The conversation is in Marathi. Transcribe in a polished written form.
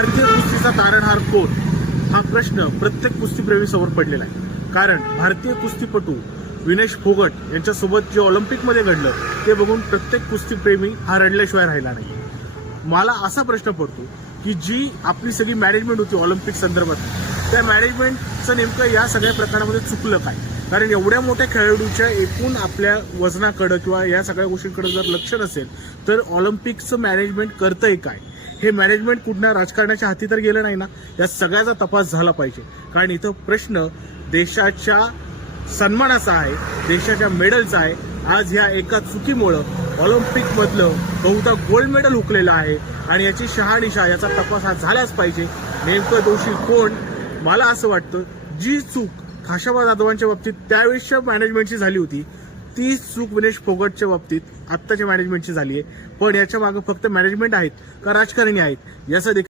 भारतीय कुस्तीचा तारणहार कोण हा प्रश्न प्रत्येक कुस्तीप्रेमी समोर पडलेला आहे. कारण भारतीय कुस्तीपटू विनेश फोगट यांच्यासोबत जे ऑलिम्पिकमध्ये घडलं ते बघून प्रत्येक कुस्तीप्रेमी हा रडल्याशिवाय राहिला नाही. मला असा प्रश्न पडतो की जी आपली सगळी मॅनेजमेंट होती ऑलिम्पिक संदर्भात, त्या मॅनेजमेंटचं नेमकं या सगळ्या प्रकारामध्ये चुकलं काय? कारण एवढ्या मोठ्या खेळाडूच्या एकूण आपल्या वजनाकडे किंवा या सगळ्या गोष्टींकडे जर लक्ष नसेल तर ऑलिम्पिकचं मॅनेजमेंट करतंय काय? हे मॅनेजमेंट कुठल्या राजकारणाच्या हाती तर गेलं नाही ना. या सगळ्याचा तपास झाला पाहिजे. कारण इथं प्रश्न देशाच्या सन्मानाचा आहे, देशाच्या मेडलचा आहे. आज ह्या एका चुकीमुळं ऑलिम्पिकमधलं बहुधा गोल्ड मेडल हुकलेलं आहे आणि याची शहानिशा, याचा तपास हा झालाच पाहिजे. नेमकं दोषी कोण? मला असं वाटतं जी चूक खाशाबा जाधवांच्या बाबतीत त्यावेळेसच्या मॅनेजमेंटची झाली होती तीच चूक विनेश फोगटच्या बाबतीत आत्ताच्या मॅनेजमेंटची झाली आहे. पण याच्या मागे फक्त मॅनेजमेंट आहेत का राजकारणी आहेत याचा देखील